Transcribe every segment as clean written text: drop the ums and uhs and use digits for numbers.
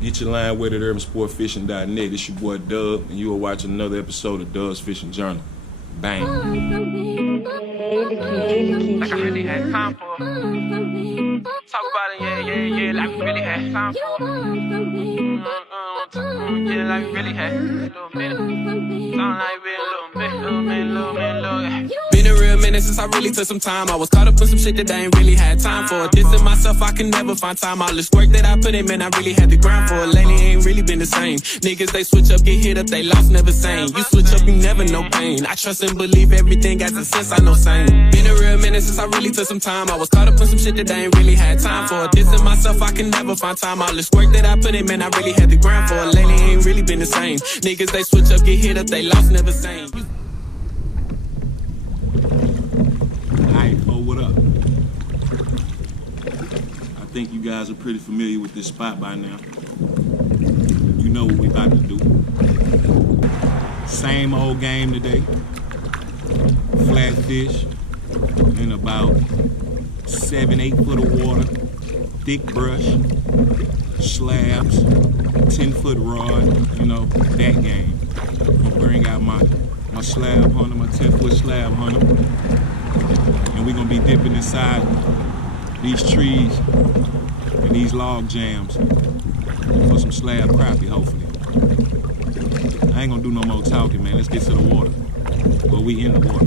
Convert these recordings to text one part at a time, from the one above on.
Get your line with it, urbansportfishing.net. It's your boy Dub, and you will watch another episode of Dub's Fishing Journal. Bang. Like I really had time for it. Talk about it, yeah, like we really had time for it. Yeah, like we really had a little minute. Sound like we a little minute. Been a real minute since I really took some time. I was caught up in some shit that I ain't really had time for. Dissing myself, I can never find time. All this work that I put in, man, I really had to grind for. Lately ain't really been the same. Niggas, they switch up, get hit up, they lost, never sane. You switch up, you never know pain. I trust and believe everything got a sense, I know same. Been a real minute since I really took some time. I was caught up in some shit that I ain't really had time for. Dissing myself, I can never find time. All this work that I put in, man, I really had to grind for. Lately ain't really been the same. Niggas, they switch up, get hit up, they lost, never sane. Oh, what up? I think you guys are pretty familiar with this spot by now. You know what we about to do. Same old game today. Flatfish in about 7-8 foot of water. Thick brush. Slabs. 10-foot rod. You know, that game. I'm gonna bring out my slab hunter, my 10-foot slab hunter. And we're gonna be dipping inside these trees and these log jams for some slab crappie, hopefully. I ain't gonna do no more talking, man. Let's get to the water. Well, we in the water.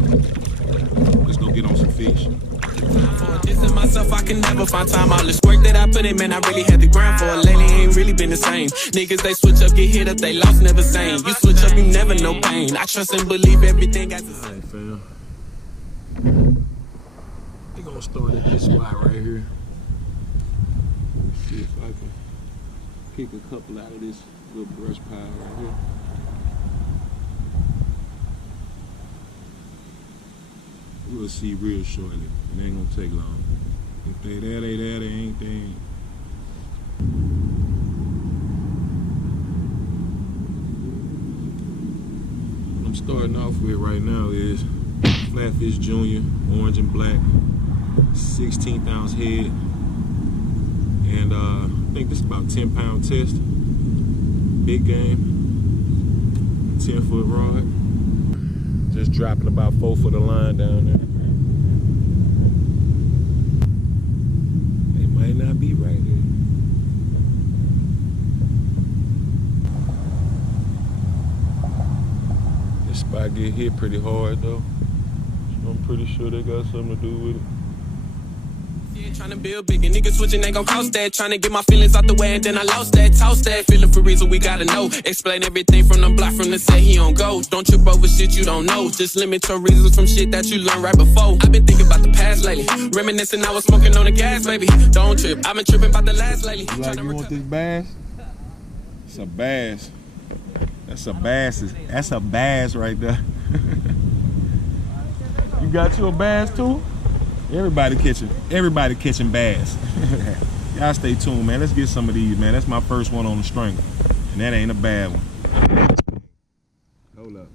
Let's go get on some fish. Dissing myself, I can never find time. All this work that I put in, man, I really had to grind for. Lately ain't really been the same. Niggas, they switch up, get hit up, they lost, never sane. You switch up, you never know pain. I trust and believe everything got the same. Fam. They gonna start at this spot right here. See if I can pick a couple out of this little brush pile right here. We'll see real shortly. It ain't gonna take long. If they there, they there. They ain't, they ain't. What I'm starting off with right now is Flatfish Junior, orange and black, 16th ounce head, and I think this is about 10-pound test. Big game, 10-foot rod. Just dropping about 4 foot of line down there. They might not be right here. This spot get hit pretty hard though. I'm pretty sure they got something to do with it. Trying to build big and niggas switching ain't gon' cost that. Trying to get my feelings out the way and then I lost that. Toss that, feeling for reason we gotta know. Explain everything from the block from the set he on go. Don't trip over shit you don't know. Just limit your reasons from shit that you learned right before. I've been thinking about the past lately. Reminiscing, I was smoking on the gas, baby. Don't trip, I've been tripping about the last lately. You want this bass? It's a bass. That's a bass. That's a bass right there. You got you a bass too? Everybody catching bass. Y'all stay tuned, man. Let's get some of these, man. That's my first one on the stringer. And that ain't a bad one. Hold up.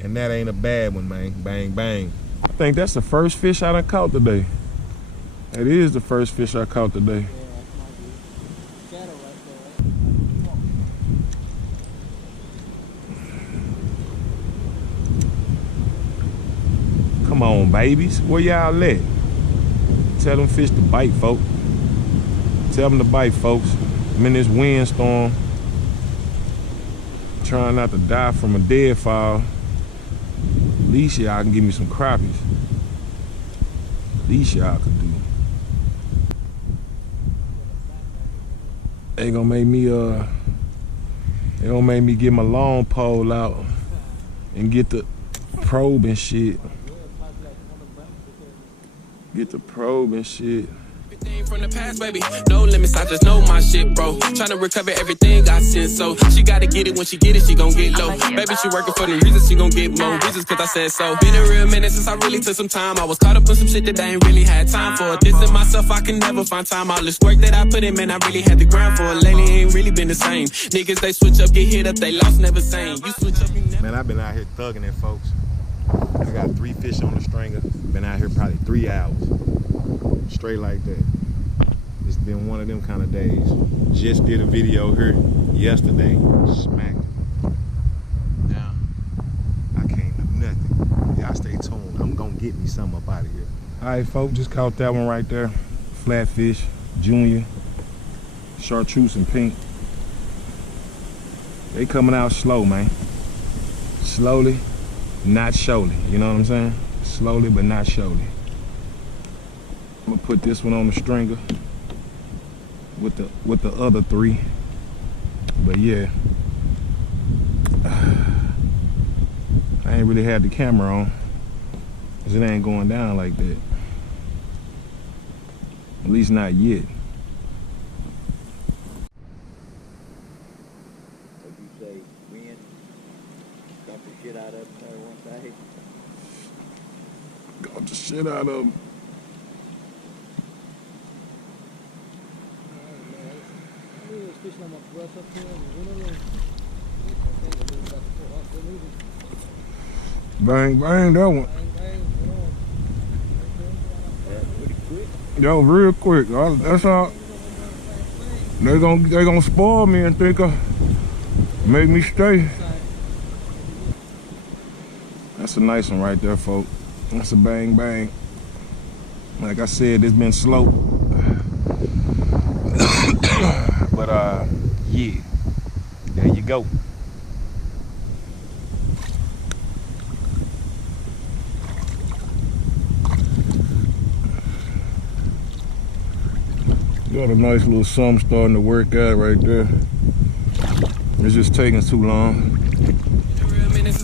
And that ain't a bad one, man. Bang, bang. I think that's the first fish I done caught today. That is the first fish I caught today. Come on, babies. Where y'all at? Tell them fish to bite, folks. Tell them to bite, folks. I'm in this windstorm. Trying not to die from a deadfall. At least y'all can give me some crappies. At least y'all can do. They gonna make me get my long pole out and get the probe and shit. Get the probe and shit. Everything from the past, baby. No limits, I just know my shit, bro. Trying to recover everything I sent, so she gotta get it. When she get it, she gon' get low. Baby, she working for the reasons, she gon' get more reasons, cause I said so. Been a real minute since I really took some time. I was caught up in some shit that I ain't really had time for. Dissing myself, I can never find time. All this work that I put in, man, I really had to grind for. Lately ain't really been the same. Niggas, they switch up, get hit up, they lost, never same. You switch up, you never. Man, I've been out here thugging it, folks. I got 3 fish on the stringer. Been out here probably 3 hours. Straight like that. It's been one of them kind of days. Just did a video here yesterday. Smacked. Now, I can't do nothing. Y'all stay tuned. I'm gonna get me something up out of here. All right, folks, just caught that one right there. Flatfish, junior, chartreuse and pink. They coming out slow, man. Slowly, not surely. You know what I'm saying? Slowly, but not surely. I'm gonna put this one on the stringer with the other three. But yeah, I ain't really had the camera on, cause it ain't going down like that. At least not yet. What you say, wind? Dump the shit out of them there one day? Got the shit out of them. Bang, bang, that one. That was real quick. That's all. They gonna spoil me and think make me stay. That's a nice one right there, folks. That's a bang, bang. Like I said, it's been slow. But yeah, there you go. Got a nice little something starting to work out right there. It's just taking too long.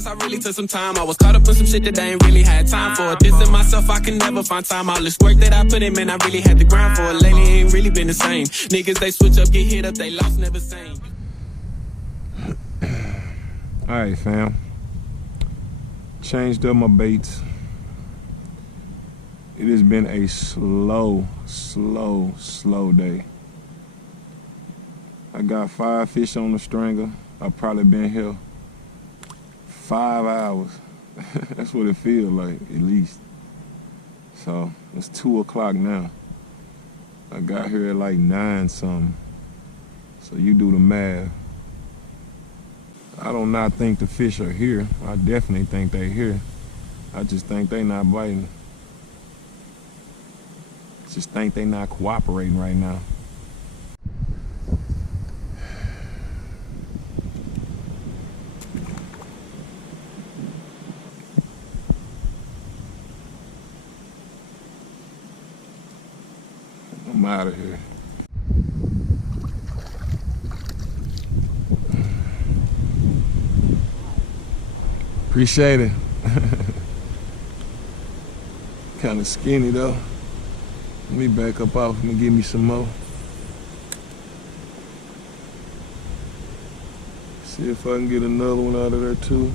I really took some time. I was caught up in some shit that I ain't really had time for. Dissing myself, I can never find time. All this work that I put in, man, I really had to grind for. Lately ain't really been the same. Niggas, they switch up, get hit up, they lost, never same. Alright, fam. Changed up my baits. It has been a slow day. I got 5 fish on the stringer. I've probably been here 5 hours. That's what it feels like, at least. So it's 2 o'clock now. I got here at like 9 something. So you do the math. I do not think the fish are here. I definitely think they're here. I just think they not biting. Just think they not cooperating right now. I'm out of here. Appreciate it. Kind of skinny though. Let me back up off and give me some more. See if I can get another one out of there too.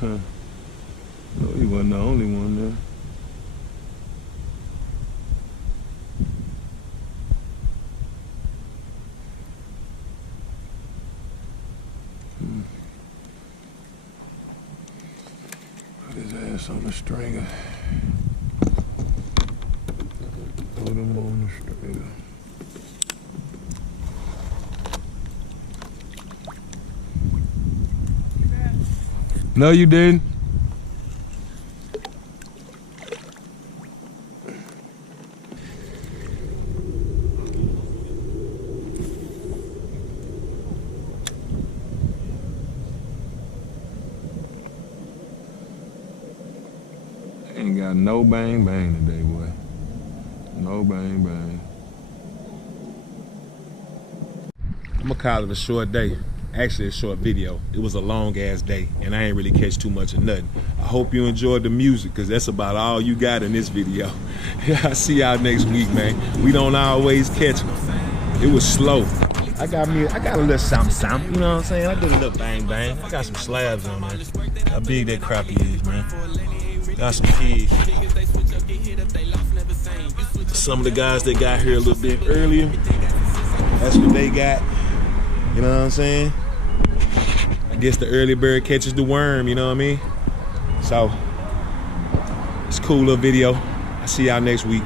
Huh. No, he wasn't the only one there. Put his ass on the stringer. Put him on the stringer. No, you didn't. Ain't got no bang bang today, boy. No bang bang. I'm gonna call it a short day. Actually a short video. It was a long ass day and I ain't really catch too much of nothing. I hope you enjoyed the music because that's about all you got in this video. I'll see y'all next week, man. We don't always catch them. It was slow. I got a little something, you know what I'm saying? I did a little bang bang. I got some slabs on there. How big that crappie is, man. Got some kids. Some of the guys that got here a little bit earlier, that's what they got. You know what I'm saying? I guess the early bird catches the worm, you know what I mean? So, it's a cool little video. I'll see y'all next week.